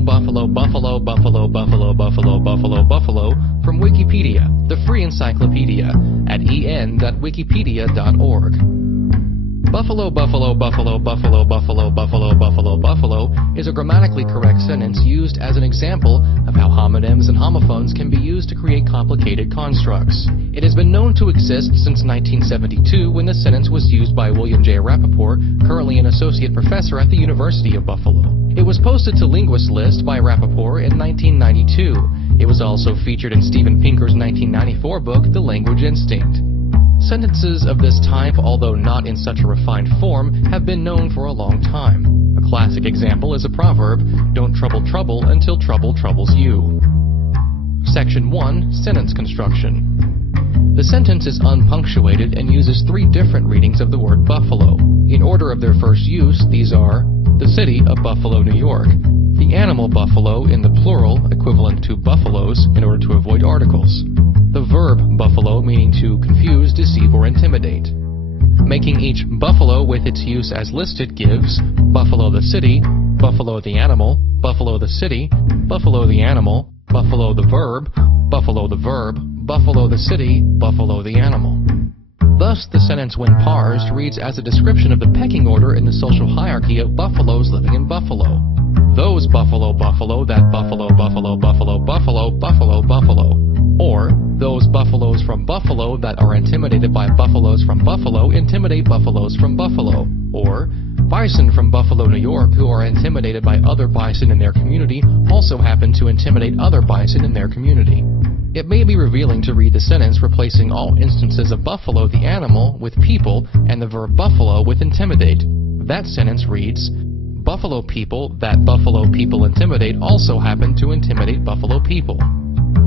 Buffalo, buffalo, buffalo, buffalo, buffalo, buffalo, buffalo, buffalo from Wikipedia, the free encyclopedia, at en.wikipedia.org. Buffalo, buffalo, buffalo, buffalo, buffalo, buffalo, buffalo, buffalo is a grammatically correct sentence used as an example of how homonyms and homophones can be used to create complicated constructs. It has been known to exist since 1972 when the sentence was used by William J. Rapaport, currently an associate professor at the University of Buffalo. It was posted to Linguist List by Rapaport in 1992. It was also featured in Steven Pinker's 1994 book, The Language Instinct. Sentences of this type, although not in such a refined form, have been known for a long time. A classic example is a proverb, "Don't trouble trouble until trouble troubles you." Section 1. Sentence construction. The sentence is unpunctuated and uses three different readings of the word buffalo. In order of their first use, these are the city of Buffalo, New York, the animal buffalo in the plural, equivalent to buffaloes, in order to avoid articles, the verb buffalo, meaning to confuse, deceive, or intimidate. Making each buffalo with its use as listed gives buffalo the city, buffalo the animal, buffalo the city, buffalo the animal, buffalo the verb, buffalo the verb, buffalo the city, buffalo the animal. Thus, the sentence when parsed reads as a description of the pecking order in the social hierarchy of buffaloes living in Buffalo. Those buffalo buffalo, that buffalo buffalo buffalo buffalo buffalo buffalo. Or, those buffaloes from Buffalo that are intimidated by buffaloes from Buffalo intimidate buffaloes from Buffalo. Or, bison from Buffalo, New York who are intimidated by other bison in their community also happen to intimidate other bison in their community. It may be revealing to read the sentence replacing all instances of buffalo the animal with people and the verb buffalo with intimidate. That sentence reads, Buffalo people that Buffalo people intimidate also happen to intimidate Buffalo people.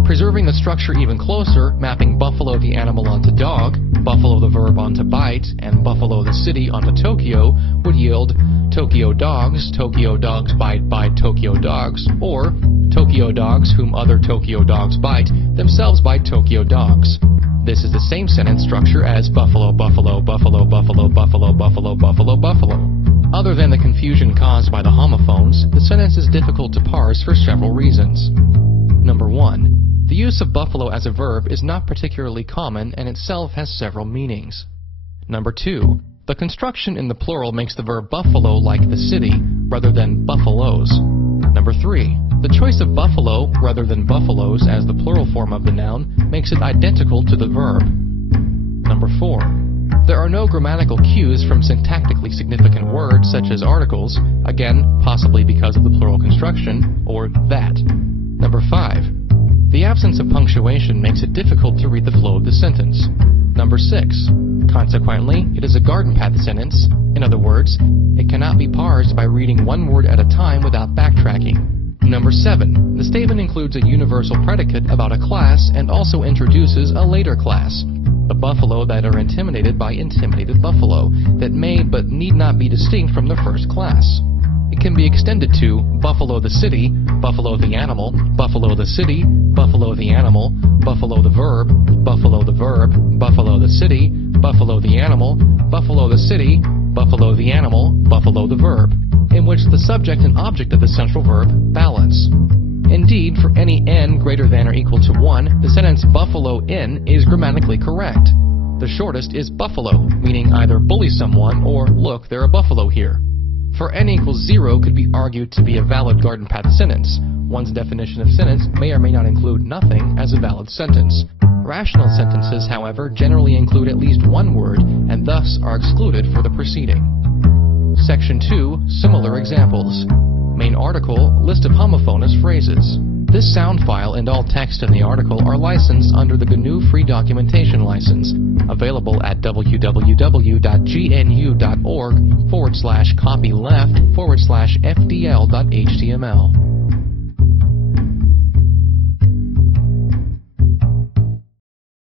Preserving the structure even closer, mapping buffalo the animal onto dog, buffalo the verb onto bite, and buffalo the city onto Tokyo would yield Tokyo dogs bite Tokyo dogs, or Tokyo dogs whom other Tokyo dogs bite themselves bite Tokyo dogs. This is the same sentence structure as buffalo buffalo buffalo buffalo buffalo buffalo buffalo buffalo. Other than the confusion caused by the homophones, the sentence is difficult to parse for several reasons. Number 1. The use of buffalo as a verb is not particularly common and itself has several meanings. Number 2. The construction in the plural makes the verb buffalo like the city rather than buffaloes. Number 3. The choice of buffalo rather than buffaloes as the plural form of the noun makes it identical to the verb. Number 4. There are no grammatical cues from syntactically significant words such as articles, again, possibly because of the plural construction, or that. Number 5. The absence of punctuation makes it difficult to read the flow of the sentence. Number 6. Consequently, it is a garden path sentence. In other words, it cannot be parsed by reading one word at a time without backtracking. Number 7. The statement includes a universal predicate about a class and also introduces a later class, the buffalo that are intimidated by intimidated buffalo, that may but need not be distinct from the first class. It can be extended to buffalo the city, buffalo the animal, buffalo the city, buffalo the animal, buffalo the verb, buffalo the verb, buffalo the city, buffalo the animal, buffalo the city, buffalo the animal, buffalo the verb, in which the subject and object of the central verb balance. Indeed, for any n greater than or equal to 1, the sentence buffalo in is grammatically correct. The shortest is buffalo, meaning either bully someone or look, there are buffalo here. For n equals 0 could be argued to be a valid garden path sentence. One's definition of sentence may or may not include nothing as a valid sentence. Rational sentences, however, generally include at least one word and thus are excluded for the preceding. Section 2. Similar examples. Main article, list of homophonous phrases. This sound file and all text in the article are licensed under the GNU Free Documentation License, available at www.gnu.org/copyleft/fdl.html.